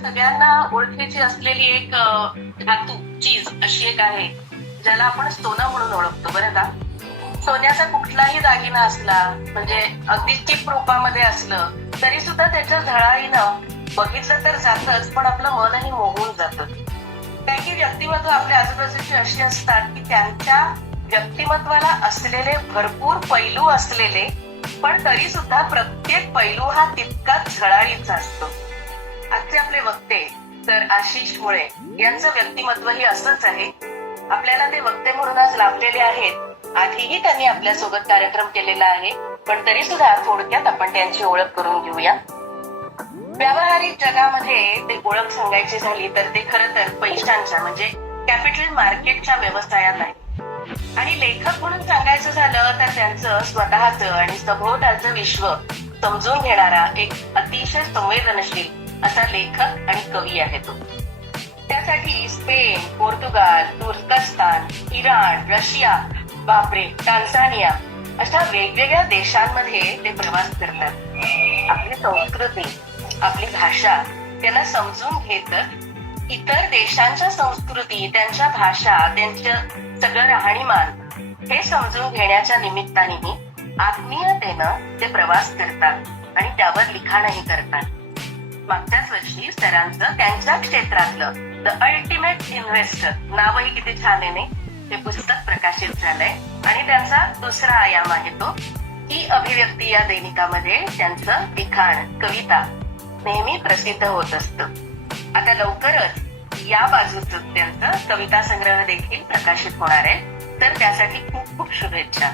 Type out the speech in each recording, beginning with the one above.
सगळ्यांना ओळखीची असलेली एक धातू चीज अशी एक आहे ज्याला आपण सोनं म्हणून ओळखतो बरं का? सोन्याचा कुठलाही दागिना असला म्हणजे अगदी चिप रूपामध्ये असलं तरी सुद्धा त्याच्या झळाळीनं बघितलं तर जातच पण आपलं मनही मोहून जातं. काही व्यक्तिमत्व आपल्या आजूबाजूची अशी असतात की त्यांच्या व्यक्तिमत्वाला असलेले भरपूर पैलू असलेले पण तरी सुद्धा प्रत्येक पैलू हा तितकाच झळाळीचा असतो. आजचे आपले वक्ते. तर आशिष मुळे यांचं व्यक्तिमत्वही असंच आहे. आपल्याला ते वक्ते म्हणून आज लाभलेले आहेत. आधीही त्यांनी आपल्यासोबत कार्यक्रम केलेला आहे. पण तरी सुद्धा थोडक्यात आपण त्यांची ओळख करून घेऊया. व्यावहारिक जगामध्ये ते ओळख सांगायची झाली तर ते खरं तर पैशांच्या म्हणजे कॅपिटल मार्केटच्या व्यवसायात आहे. आणि लेखक म्हणून सांगायचं झालं तर त्यांचं स्वतःच आणि सभोवतालचं विश्व समजून घेणारा एक अतिशय संवेदनशील असा लेखक आणि कवी आहे तो. त्यासाठी स्पेन पोर्तुगाल तुर्कस्तान इराण रशिया बापरे टांझानिया अशा वेगवेगळ्या देशांमध्ये ते प्रवास करतात. आपली संस्कृती आपली भाषा त्यांना समजून घेतच इतर देशांच्या संस्कृती त्यांच्या भाषा त्यांचं सगळं राहणीमान हे समजून घेण्याच्या निमित्तानेही आत्मीयतेनं ते प्रवास करतात आणि त्यावर लिखाणही करतात. मागच्याच वर्षी सरांचं त्यांच्या क्षेत्रातलं द अल्टिमेट इन्व्हेस्टर नावही किती छान आहे नाही? ते पुस्तक प्रकाशित झालंय. आणि त्यांचा दुसरा आयाम आहे तो. ही अभिव्यक्ती या दैनिकामध्ये त्यांचं लिखाण कविता नेहमी प्रसिद्ध होत असतं. आता लवकरच या बाजूच त्यांचं कविता संग्रह देखील प्रकाशित होणार आहे. तर त्यासाठी खूप खूप शुभेच्छा.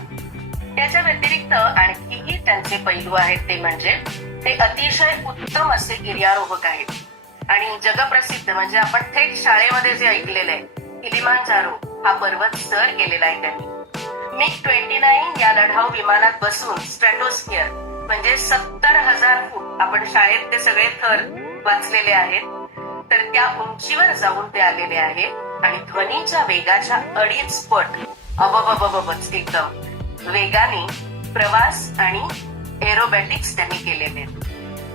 त्याच्या व्यतिरिक्त आणखीही त्यांचे पैलू आहेत ते म्हणजे ते अतिशय उत्तम असे गिर्यारोहक आहेत आणि जगप्रसिद्ध म्हणजे आपण थेट शाळेमध्ये जे ऐकलेलं आहे किलिमांजारो हा पर्वत सर केलेला आहे त्यांनी मिग ट्वेंटी नाईन या लढाऊ विमानात बसून स्ट्रॅटोस्फिअर म्हणजे सत्तर हजार फूट आपण शाळेत ते सगळे थर वाचलेले आहेत तर त्या उंचीवर जाऊन ते आलेले आहेत आणि ध्वनीच्या वेगाच्या अडीच पट अबबबबच एकदम वेगाने प्रवास आणि एरोबॅटिक्स त्यांनी केलेले आहेत.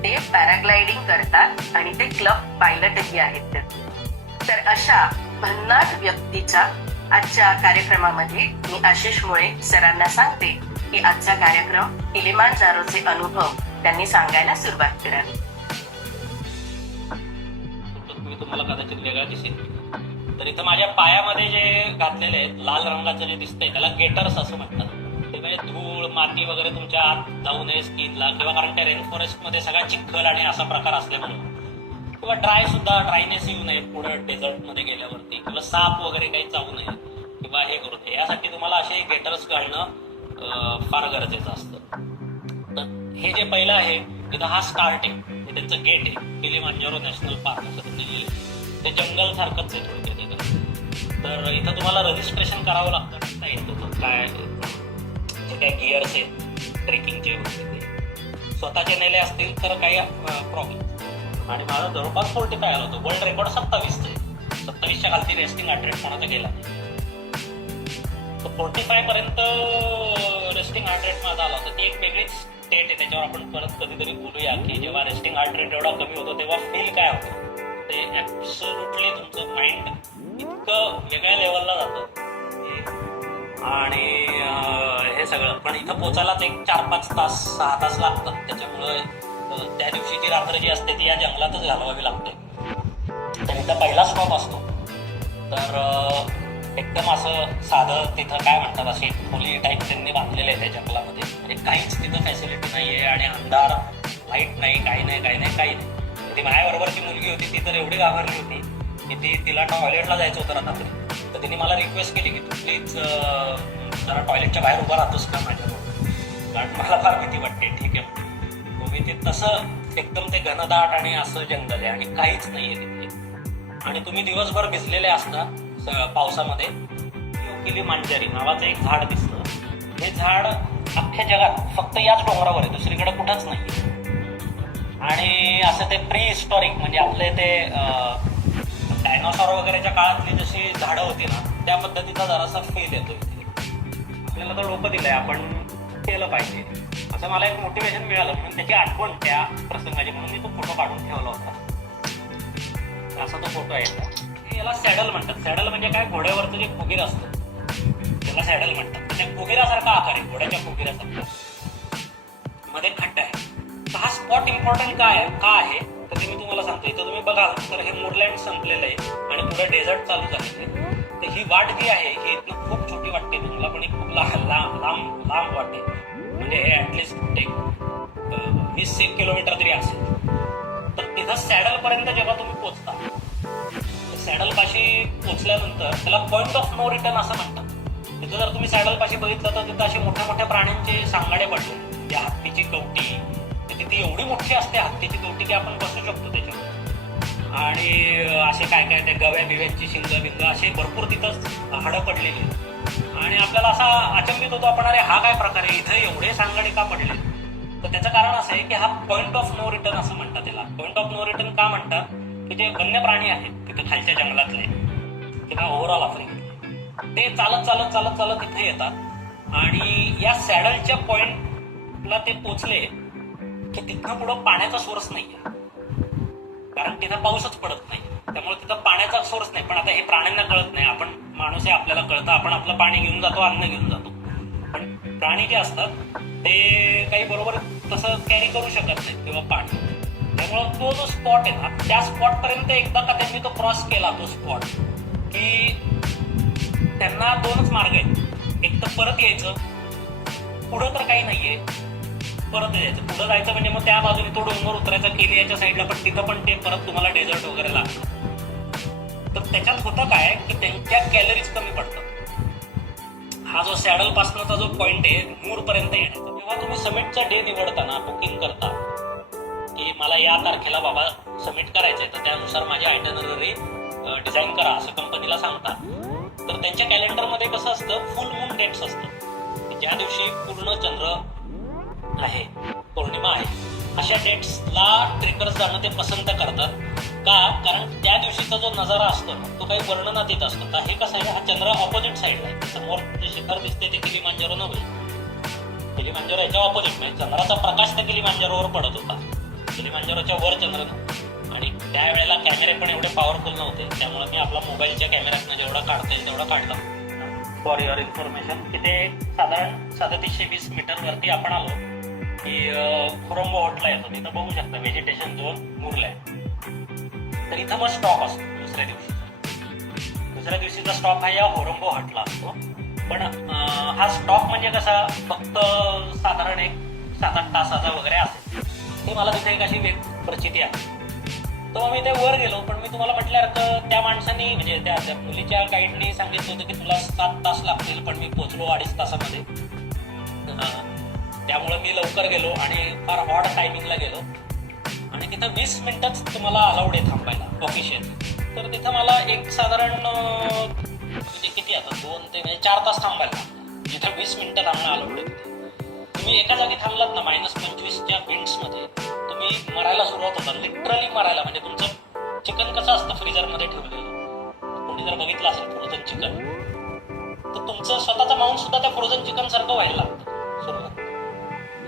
ते पॅराग्लायडिंग करतात आणि ते क्लब पायलटही आहेत त्यात. तर अशा भन्नाट व्यक्तीच्या आजच्या कार्यक्रमामध्ये मी आशिष मुळे सरांना सांगते की आजचा कार्यक्रम इलिमान जारोचे अनुभव त्यांनी सांगायला सुरुवात करावी मी तुम्हाला कदाचित वेगळा दिसेल. तर इथं माझ्या पायामध्ये जे घातलेले आहेत लाल रंगाचं जे दिसतंय त्याला गेटर्स असं म्हणतात. माती वगैरे तुमच्या आत जाऊ नये स्किनला किंवा कारण त्या रेन मध्ये सगळा चिखल आणि असा प्रकार असल्यामुळे किंवा ड्राय सुद्धा ड्रायनेस येऊ नये पुढे डेझर्टमध्ये गेल्यावरती. किंवा साप वगैरे काही जाऊ नये. किंवा हे करू नये. यासाठी तुम्हाला असे गेटर्स घालणं फार गरजेचं असतं. तर हे जे पहिलं आहे तिथं हा स्टार्ट आहे हे त्यांचं गेट आहे. किलिमांजारो नॅशनल पार्क असं त्यांनी लिहिलं ते जंगल सारखंच आहे थोडक्यात तर इथं तुम्हाला रजिस्ट्रेशन करावं लागतं. येतो काय त्या गिअरचे ट्रेकिंगचे वगैरे स्वतःचे नेले असतील तर काही प्रॉब्लेम आणि माझा जवळपास फोर्टी फाय आला होतं. वर्ल्ड रेकॉर्ड सत्तावीसचे सत्तावीसच्या खालती रेस्टिंग अट्रेट कोणाचा गेला नाही. फोर्टी फाय पर्यंत रेस्टिंग हार्ट रेट माझा आला होता. ती एक वेगळीच स्टेट आहे. त्याच्यावर आपण परत कधीतरी बोलूया की जेव्हा रेस्टिंग हार्ट रेट एवढा कमी होतो तेव्हा फील काय होतं? ते ऍब्सोल्युटली तुमचं माइंड इतकं वेगळ्या लेवलला जातं. आणि हे सगळं. पण इथं पोचायलाच एक चार पाच तास सहा तास लागतात. त्याच्यामुळे त्या त्या दिवशीची रात्र जी असते ती या जंगलातच घालवावी लागते. तर इथं पहिला स्टॉप असतो. तर एकदम असं साधं तिथं काय म्हणतात अशी खोली टाईप त्यांनी बांधलेले आहे त्या जंगलामध्ये. म्हणजे काहीच तिथं फॅसिलिटी नाही आहे आणि अंधार लाइट नाही काही नाही काही नाही काही नाही. ती माझ्याबरोबरची मुलगी होती ती तर एवढी घाबरली होती की ती तिला टॉयलेटला जायचं होतं रात्री. तर तिने मला रिक्वेस्ट केली की तू प्लीज जरा टॉयलेटच्या बाहेर उभा राहतोस का माझ्याबरोबर? कारण मला फार भीती वाटते ठीक आहे? मग मी ते तसं एकदम ते घनदाट आणि असं जंगल आहे आणि काहीच नाही आहे तिथे. आणि तुम्ही दिवसभर भिजलेले असता पावसामध्ये. किली मांजरी नावाचं एक झाड दिसतं. हे झाड अख्ख्या जगात फक्त याच डोंगरावर आहे दुसरीकडे कुठंच नाही आणि असं ते प्री हिस्टॉरिक म्हणजे आपले ते डायनॉसॉर वगैरेच्या काळातली झाडं होती ना त्या पद्धतीचा जरासा फेल येतो आपल्याला तर डोकं दिलंय आपण केलं पाहिजे. असं मला एक मोटिवेशन मिळालं म्हणून त्याची आठवण त्या प्रसंगाची. म्हणून मी तो फोटो काढून ठेवला होता. असा तो फोटो आहे. याला सॅडल म्हणतात. सॅडल म्हणजे काय? घोड्यावरचं जे कुगीर असतं. त्याला सॅडल म्हणतात. त्या कुगिरासारखा आकार आहे. घोड्याच्या कुगिरासारखा मध्ये खड्डा आहे. तर हा स्पॉट इम्पॉर्टंट काय आहे? का आहे? तर ते मी तुम्हाला सांगतो इथं तुम्ही बघाल तर हे मोरलँड संपलेलं आहे आणि पुढे डेझर्ट चालू झालेलं आहे. तर ही वाट जी आहे ही इथनं खूप छोटी वाटते. तुम्हाला पण ही खूप लांब लांब लांब लांब म्हणजे हे ऍटलिस्ट एक वीस एक किलोमीटर तरी असेल. तर तिथं सॅडल पर्यंत जेव्हा तुम्ही पोचता सॅडल पाशी पोहोचल्यानंतर त्याला पॉइंट ऑफ नो रिटर्न असं म्हणतात. तिथं जर तुम्ही सॅडल पाशी बघितलं तर तिथं असे मोठ्या मोठ्या प्राण्यांचे सांगाडे पडले. त्या हत्तीची कवटी म्हणजे तिथे एवढी मोठी असते हत्तीची तोटी की आपण बसू शकतो त्याच्यावर. आणि असे काय काय ते गव्या बिव्यांची शिंग बिंग असे भरपूर तिथं हाडं पडलेली आहेत. आणि आपल्याला असा अचंबित होतो आपण अरे हा काय प्रकार आहे? इथं एवढे सांगणे का पडले तर त्याचं कारण असं आहे की हा पॉईंट ऑफ नो रिटर्न असं म्हणतात त्याला. पॉईंट ऑफ नो रिटर्न का म्हणतात? की जे वन्य प्राणी आहेत तिथं खालच्या जंगलातले किंवा ओव्हरऑल आफ्रिकेतले ते चालत चालत चालत चालत इथे येतात. आणि या सॅडलच्या पॉईंटला ते पोचले की तिथनं पुढं पाण्याचा सोर्स नाहीये. कारण तिथं पाऊसच पडत नाही. त्यामुळे तिथं पाण्याचा सोर्स नाही. पण आता हे प्राण्यांना कळत नाही. आपण माणूस आहे आपल्याला कळतं. आपण आपलं पाणी घेऊन जातो अन्न घेऊन जातो. पण प्राणी जे असतात ते काही बरोबर तसं कॅरी करू शकत नाही किंवा पाणी. त्यामुळं तो जो स्पॉट आहे ना त्या स्पॉट पर्यंत एकदा का त्यांनी तो क्रॉस केला तो स्पॉट की त्यांना दोनच मार्ग आहेत. एक तर परत यायचं. पुढं तर काही नाहीये. परत यायचं. पुढं जायचं म्हणजे मग त्या बाजूने तो डोंगर उतरायचा केली याच्या साईडला पण तिथं पण ते परत तुम्हाला डेझर्ट वगैरे लागतं. तर त्याच्यात होतं काय की त्यांच्या कॅलरीज कमी पडतात. हा जो सॅडल पासनाचा जो पॉइंट आहे मूर पर्यंत येण्याचा. तेव्हा तुम्ही समिटचा डे निवडताना बुकिंग करता की मला या तारखेला बाबा सबमिट करायचंय तर त्यानुसार माझी आयटनरी डिझाईन करा असं कंपनीला सांगता. तर त्यांच्या कॅलेंडरमध्ये कसं असतं फुल मून डेट्स असतं ज्या दिवशी पूर्ण चंद्र आहे. पौर्णिमा आहे. अशा डेट्सला ट्रेकर्स जाणं ते पसंत करतात. का? कारण त्या दिवशीचा जो नजारा असतो ना, तो काही वर्णनात येत असतो. का? हे कसं आहे? हा चंद्र ऑपोजिट साईडला आहे. समोर जे शिखर दिसते ते किली मांजरो नव्हे. किली मांजरो याच्या ऑपोजिट म्हणजे चंद्राचा प्रकाश त्या किली मांजरोवर पडत होता. किली मांजरोच्या वर चंद्र आणि त्यावेळेला कॅमेरे पण एवढे पॉवरफुल नव्हते. त्यामुळे मी आपला मोबाईलच्या कॅमेऱ्यातनं जेवढा काढता येईल तेवढा काढला. फॉर युअर इन्फॉर्मेशन की ते साधारण सदतीसशे वीस मीटर वरती आपण आलो. की खुरंबो होटला येतो तिथं बघू शकता व्हेजिटेशन झोन मुरला आहे. तर इथं मग स्टॉप असतो दुसऱ्या दिवशीचा दुसऱ्या दिवशीचा स्टॉप हा या होरंबो हटला असतो. पण हा स्टॉप म्हणजे कसा फक्त साधारण एक सात आठ तासाचा वगैरे असेल. ते मला तिथे एक अशी वेग प्रचिती आहे. तर मग मी ते वर गेलो पण मी तुम्हाला म्हटल्यावर त्या माणसाने म्हणजे त्या मुलीच्या गाईडनी सांगितलं होतं की तुला सात तास लागतील पण मी पोचलो अडीच तासामध्ये. त्यामुळे मी लवकर गेलो आणि फार हॉड टायमिंगला गेलो. आणि तिथं वीस मिनिटच तुम्हाला अलाउड आहे थांबायला ऑफिशियल तर तिथं मला एक साधारण म्हणजे किती आता? दोन ते म्हणजे चार तास थांबायला जिथं वीस मिनिटं थांबणं अलाउड आहे तिथे. तुम्ही एका जागी थांबलात ना मायनस पंचवीसच्या मध्ये तुम्ही मरायला सुरुवात होता. लिटरली मरायला म्हणजे तुमचं चिकन कसं असतं फ्रीजरमध्ये ठेवलेलं? कोणी जर बघितलं असेल फ्रोझन चिकन तर तुमचं स्वतःचा माउंट सुद्धा त्या फ्रोझन चिकन सारखं व्हायला लागतं. सुरुवात.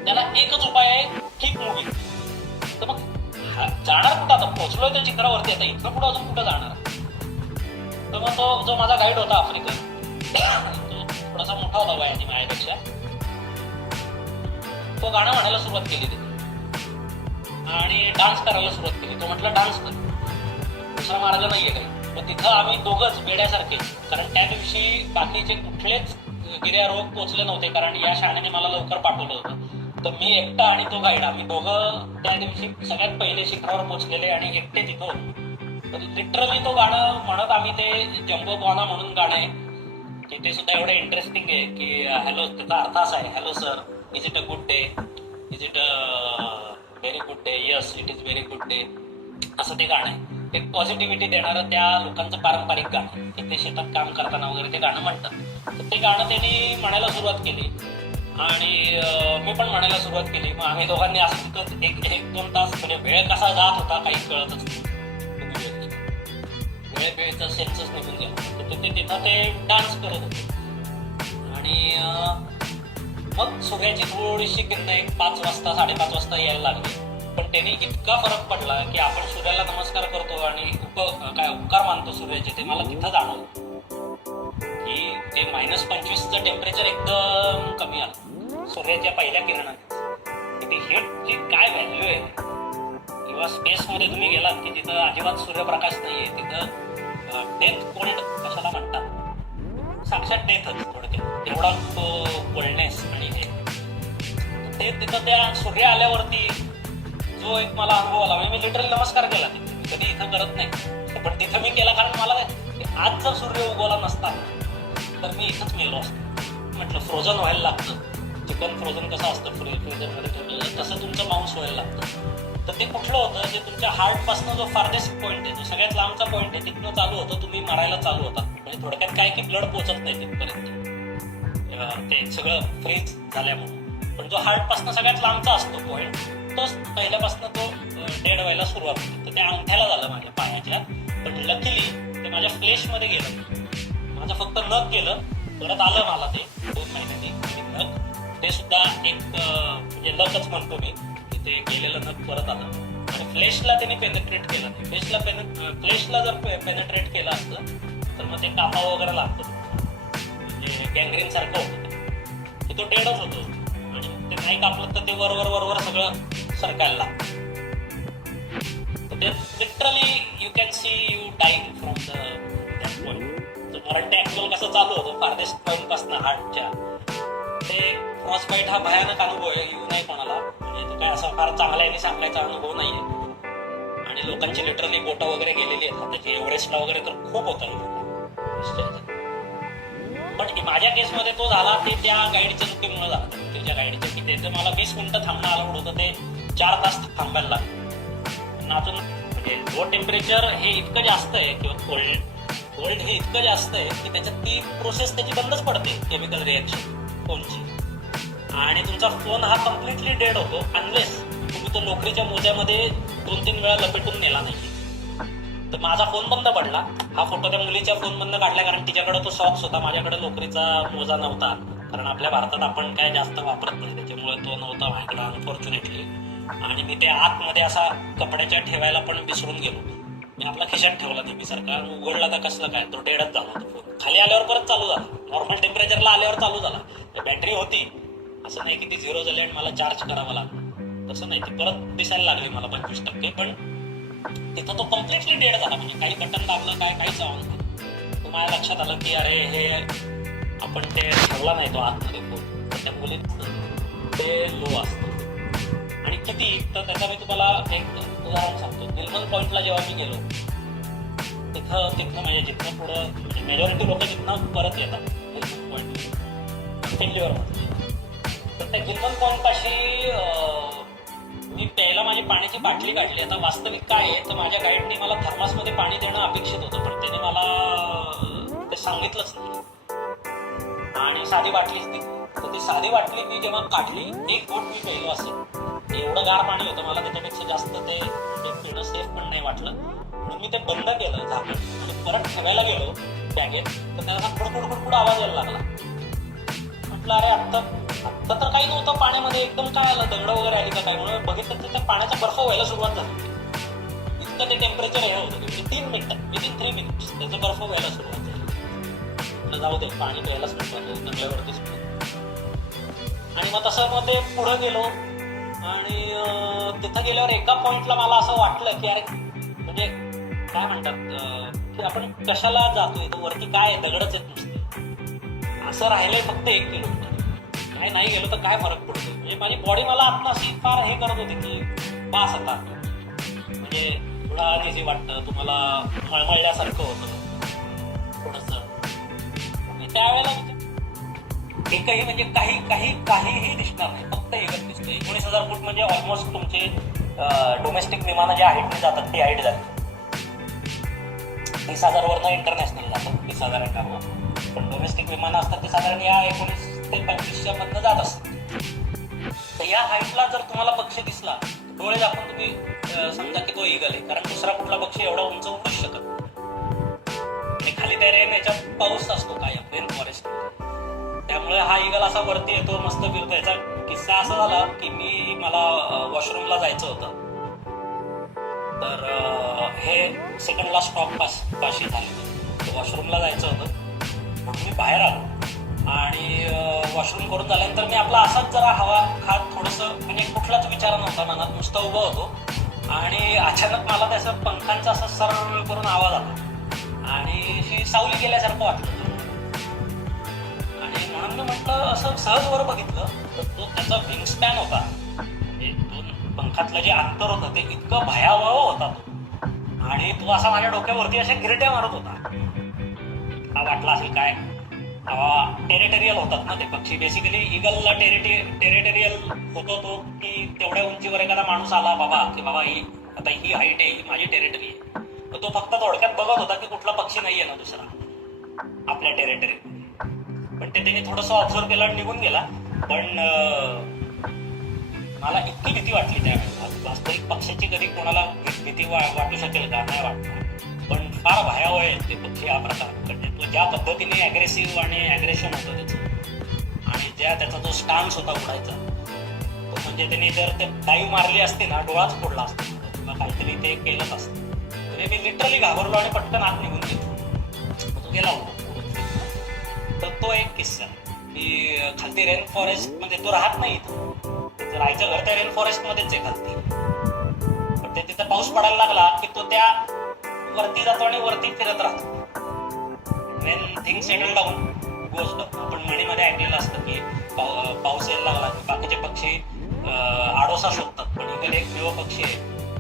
त्याला एकच उपाय आहे ठीक मुव्हिंग तर मग जाणार कुठं? आता पोहोचलोय त्या चित्रावरती आता इथं पुढं अजून कुठं जाणार? तर मग तो जो माझा गाईड होता आफ्रिकन तो थोडासा मोठा होता वयाने माझ्यापेक्षा. तो गाणं म्हणायला सुरुवात केली तिथे आणि डान्स करायला सुरुवात केली. तो म्हटलं डान्स कर. दुसरा मार्ग नाहीये काही. मग तिथं आम्ही दोघंच वेड्यासारखे कारण त्या दिवशी बाकीचे कुठलेच गिर्यारोग पोचले नव्हते कारण या शाळेने मला लवकर पाठवलं होतं. तर मी एकटा आणि तो गाईड. आम्ही दोघं त्या दिवशी सगळ्यात पहिले शिखरावर पोचलेले आणि एकटे तिथो. लिटरली तो गाणं म्हणत आम्ही ते जम्बो बॉना म्हणून गाणं आहे. की ते सुद्धा एवढं इंटरेस्टिंग आहे की हॅलो त्याचा अर्थ असा आहे hello sir is it a good day is it a very good day yes it is very good day असं ते गाणं आहे. एक पॉझिटिव्हिटी देणारं त्या लोकांचं पारंपरिक गाणं ते शेतात काम करताना वगैरे ते गाणं म्हणतात. तर ते गाणं त्यांनी म्हणायला सुरुवात केली. आणि मी पण म्हणायला सुरुवात केली मग आम्ही दोघांनी असं एक एक दोन तास म्हणजे वेळ कसा जात होता काही कळतच नाही. वेळ वेळचा सेन्सच निघून गेला तर ते तिथं ते डान्स करत होते. आणि मग सूर्याची थोडीशी किरण एक पाच वाजता साडेपाच वाजता यायला लागली. पण त्याने इतका फरक पडला की आपण सूर्याला नमस्कार करतो आणि उप काय उपकार मानतो सूर्याचे ते मला तिथं जाणवलं. की ते मायनस पंचवीसचं टेम्परेचर एकदम कमी आलं. सूर्याच्या पहिल्या किरणात. ती हिटची काय व्हॅल्यू आहे? किंवा स्पेसमध्ये तुम्ही गेलात की तिथं अजिबात सूर्यप्रकाश नाहीये तिथं डेथ कोल्ड कशाला म्हणतात? साक्षात डेथच थोडक्यात. एवढा तो कोल्डनेस आणि हे. ते तिथं त्या सूर्य आल्यावरती जो एक मला अनुभव आला. म्हणजे मी लिटरली नमस्कार केला. तिथे कधी इथं करत नाही. पण तिथं मी केला कारण मला आज जर सूर्य उगवला नसता तर मी इथंच मेलो असतो. म्हटलं फ्रोझन व्हायला लागतं. चिकन फ्रोझन कसं असतं? फ्री फ्रीजरमध्ये ठेवलेलं तसं तुमचं मांस व्हायला लागतं. तर ते कुठलं होतं? जे तुमच्या हार्टपासून जो फार्देस्ट पॉईंट आहे जो सगळ्यात लांबचा पॉईंट आहे तिथनं चालू होतं तुम्ही मरायला चालू होता. म्हणजे थोडक्यात काय की ब्लड पोचत नाही तिथपर्यंत. ते सगळं फ्रीज झाल्यामुळे. पण जो हार्टपासून सगळ्यात लांबचा असतो पॉईंट तोच पहिल्यापासून तो डेड व्हायला सुरुवात होती. तर ते अंगठ्याला झालं माझ्या पायाच्या. पण लकीली ते माझ्या फ्लेशमध्ये गेलं. माझं फक्त नख गेलं परत आलं मला ते दोन महिने. ते सुद्धा एक म्हणजे लकच म्हणतो मी की ते गेलेलं नक परत आलं. आणि फ्लेशला त्याने पेनेट्रेट केलं. नाही फ्लेशला फ्लेशला जर पेनेट्रेट केलं असतं तर मग ते कापा वगैरे लागतं. म्हणजे गँग्रीन सारखं होतं. ते. तो डेडच होतो. आणि ते नाही कापलं तर ते वरवर वरवर सगळं सरकायला लागतं. ते literally you can see you dying from the that point कारण ते ऍक्च्युअल कसं चालू होतं? फार्देस्ट पॉईंटपासून हार्टच्या. ते क्रॉस बाईट हा भयानक अनुभव आहे येऊ नाही कोणाला. म्हणजे तो काय असा फार चांगला आहे सांगायचा अनुभव नाहीये. आणि लोकांची लिटरली बोटं वगैरे गेलेली आहेत. त्याची एव्हरेस्टला वगैरे तर खूप होतं. पण माझ्या केसमध्ये तो झाला ते त्या गाईडच्या चुकीमुळे झाला. त्या गाईडच्या की त्याचं मला वीस मिनिटं थांबणं अलाउड होतं. ते चार तास थांबायला लागलं. नाचून म्हणजे लो टेम्परेचर हे इतकं जास्त आहे किंवा कोल्ड कोल्ड हे इतकं जास्त आहे की त्याच्यात ती प्रोसेस त्याची बंदच पडते केमिकल रिएक्शन फोनची आणि तुमचा फोन हा कम्प्लिटली डेड होतो अनलेस तुम्ही तो नोकरीच्या मोज्यामध्ये दोन तीन वेळा लपेटून नेला नाही. तर माझा फोन बंद पडला. हा फोटो त्या मुलीच्या फोन बंद काढला कारण तिच्याकडे तो सॉक्स होता. माझ्याकडे नोकरीचा मोजा नव्हता. कारण आपल्या भारतात आपण काय जास्त वापरत नाही त्याच्यामुळे तो नव्हता माझ्याकडे अनफॉर्च्युनेटली आणि मी ते आतमध्ये असा कपड्याच्या ठेवायला पण विसरून गेलो. मी आपला खिशात ठेवला नेहमीसारखा. सरकार उघडला तर कसलं काय? तो डेडच झाला तो फोन खाली आल्यावर परत चालू झाला. नॉर्मल टेम्परेचरला आल्यावर चालू झाला. बॅटरी होती. असं नाही की ती झिरो झाली आणि मला चार्ज करावा लागला. तसं नाही ती परत दिसायला लागली मला पंचवीस टक्के पण तिथं तो कम्प्लिटली डेड झाला म्हणजे काही बटन दाबलं काय काहीच आवाज नाही. माझ्या लक्षात आलं की अरे हे आपण ते ठरला नाही तो आतमध्ये फोन त्या मुलीत ते लो असतं. आणि किती? तर त्याचा मी तुम्हाला एक उदाहरण सांगतो. निर्मल पॉईंटला जेव्हा मी गेलो तिथं तिथनं म्हणजे जिथनं पुढं म्हणजे मेजॉरिटी लोक तिथनं परत येतात पॉईंट फेल्युअरमध्ये तर त्या जिल्मन पॉईंट मी प्यायला माझी पाण्याची बाटली काढली. आता वास्तविक काय आहे तर माझ्या गाईडने मला थर्मासमध्ये पाणी देणं अपेक्षित होतं पण त्याने मला ते सांगितलंच नाही. आणि साधी बाटलीच ती तर ती साधी बाटली मी जेव्हा काढली एक बोट मी प्यायलो असेल एवढं गार पाणी होतं मला त्याच्यापेक्षा जास्त ते पिणं सेफ पण नाही वाटलं. म्हणून मी ते बंद केलं झाकण. आणि परत ठेवायला गेलो बॅगेत. तर त्याला फुडफुड फुडफुड आवाज यायला लागला. म्हटलं अरे आत्ता तर काही नव्हतं पाण्यामध्ये. एकदम काय आलं दगड वगैरे आली का काय म्हणून बघितलं तर पाण्याचा बर्फ व्हायला सुरुवात झाली. इतकं ते टेम्परेचर हे होतं. म्हणजे तीन मिनिटं विदिन थ्री मिनिट्स त्याचं बर्फ व्हायला सुरुवात झाली. तर जाऊ दे पाणी प्यायला म्हटलं जंगल्यावरतीच पिऊ. आणि मग तसं मग ते पुढं गेलो. आणि तिथं गेल्यावर एका पॉईंटला मला असं वाटलं की अरे म्हणजे काय म्हणतात की आपण कशाला जातो इथं वरती काय आहे? दगडच आहेत नुसते. असं राहिलंय फक्त एक किलोमीटर. नाही गेलो तर काय फरक पडतो? म्हणजे माझी बॉडी मला आत्ता अशी फार हे करत होती की बास आता. म्हणजे थोडं जे वाटतं तुम्हाला मळमळल्यासारखं होतं. थोडस. त्यावेळेला म्हणजे एकही म्हणजे काही काही काहीही दिसणार नाही. फक्त एकच दिसतं एकोणीस हजार फूट म्हणजे ऑलमोस्ट तुमचे डोमेस्टिक विमानं ज्या हाईटने जातात. ती हाईट जाते तीस हजारवरनं इंटरनॅशनल जातात तीस हजार पण डोमेस्टिक विमानं असतात ते साधारण या एकोणीस ते पंचवीसच्या मधनं जात असतात. तर या हाईटला जर तुम्हाला पक्षी दिसला डोळे दाखवून तुम्ही समजा की तो इगल आहे. कारण दुसरा कुठला पक्ष एवढा उंच उडूच शकत आणि खाली त्या रेन याच्यात पाऊस असतो काय रेन फॉरेस्ट त्यामुळे हा इगल असा वरती येतो मस्त फिरतो. याचा किस्सा असा झाला की मी मला वॉशरूमला जायचं होतं. तर हे सेकंडला स्टॉप पास पाशी झाले. वॉशरूमला जायचं होतं. म्हणून मी बाहेर आलो. आणि वॉशरूम करून झाल्यानंतर मी आपला असाच जरा हवा खात थोडंसं म्हणजे कुठलाच विचार नव्हता मनात नुसतं उभं होतो. आणि अचानक मला त्याचा पंखांचा असा सरळ करून आवाज आला. आणि ही सावली गेल्यासारखं वाटलं. आणि म्हणून मी म्हटलं असं सहज वर बघितलं तर तो त्याचा विंग स्पॅन होता. म्हणजे दोन पंखातलं जे अंतर होतं ते इतकं भयावह होता. तो आणि तो असा माझ्या डोक्यावरती अशा गिरट्या मारत होता. हा वाटला असेल काय? टेरिटरियल होतात ना ते पक्षी. बेसिकली इगलला टेरिटि टेरिटरियल होतो तो की तेवढ्या उंचीवर एखादा माणूस आला बाबा की बाबा ही आता ही हाईट आहे ही माझी टेरिटरी आहे. तर तो फक्त थोडक्यात बघत होता की कुठला पक्षी नाहीये ना दुसरा आपल्या टेरिटरी पण ते त्याने थोडस ऑब्झर्व केलं आणि निघून गेला. पण मला इतकी भीती वाटली त्यावेळेला वास्तविक पक्षाची कधी कोणाला भीती वाटू शकेल का? नाही वाटणार. फार भयावह आहे ते पक्षी हा प्रकार. म्हणजे तो ज्या पद्धतीने अग्रेसिव्ह आणि अग्रेशन होतं त्याचं. आणि ज्या त्याचा जो स्टान्स होता उडायचा तो म्हणजे त्यांनी जर ते डाईव्ह मारली असती ना डोळाच फोडला असता. किंवा काहीतरी ते केलंच असतं. तरी मी लिटरली घाबरलो आणि पटकन आत निघून गेलो. तो गेला होता तर तो एक किस्सा की खालती रेन फॉरेस्टमध्ये तो राहत नाही तर आईचं राहायचं घर त्या रेन फॉरेस्ट मध्येच आहे खालती. पण ते तिथं पाऊस पडायला लागला की तो त्या वरती जातो आणि वरती फिरत राहतो. वेन थिंग सेटल डाऊन गोष्ट आपण म्हणीमध्ये ऐकलेलं असतं की पाऊस यायला लागला की बाकीचे पक्षी आडोसा शोधतात. पण इकडे एक निळ पक्षी आहे.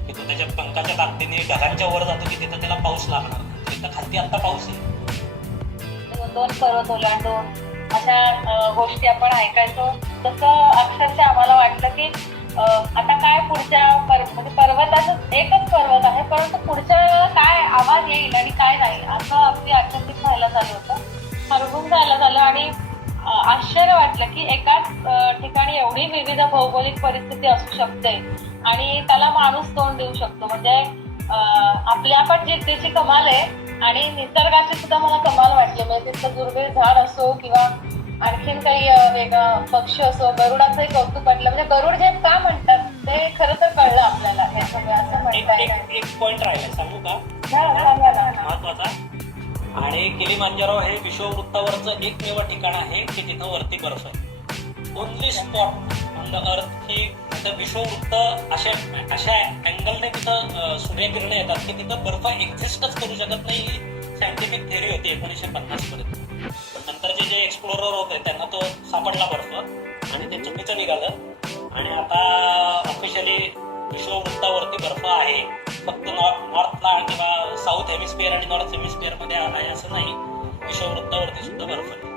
की तो त्याच्या पंखाच्या ताकदीने ढगांच्या वर जातो की तिथं त्याला पाऊस लागणार तिथं खालती आता पाऊस आहे. दोन पर्वत ओलांडून अशा गोष्टी आपण ऐकायचो. तसं अक्षरशः आम्हाला वाटलं की आता काय पुढच्या पर्व म्हणजे विविध भौगोलिक परिस्थिती असू शकते. आणि त्याला माणूस तोंड देऊ शकतो. म्हणजे आपल्या पण जिद्दीची कमाल आहे आणि निसर्गाची सुद्धा मला कमाल वाटली. म्हणजे तिथलं दुर्मिळ झाड असो किंवा आणखीन काही वेगळा पक्षी असो गरुडाचंही कौतुक वाटलं. म्हणजे गरुड जे का म्हणतात ते खरं तर कळलं आपल्याला. असं एक म्हणता एक येईल. एक पॉइंट राहिला सांगू का? हा, महत्त्वाचा. आणि किलीमांजारो हे विश्ववृत्तावरचं एकमेव ठिकाण आहे की जिथं वरती बर्फ आहे. ओनली स्पॉट द अर्थ की तिथं विश्ववृत्त अशा अशा अँगलने तिथं सूर्यकिरण सूर्यकिरणं येतात की तिथं बर्फ एक्झिस्टच करू शकत नाही ही सायंटिफिक थेअरी होती एकोणीसशे पन्नास पर्यंत पण नंतरचे जे एक्सप्लोरर होते त्यांना तो सापडला बर्फ आणि ते चुकीचं निघालं. आणि आता ऑफिशियली विश्ववृत्तावरती बर्फ आहे. फक्त नॉर्थला किंवा साऊथ हेमिस्फिअर आणि नॉर्थ हेमिस्फिअरमध्ये आहे असं नाही. विश्ववृत्तावरती सुद्धा बर्फ आहे.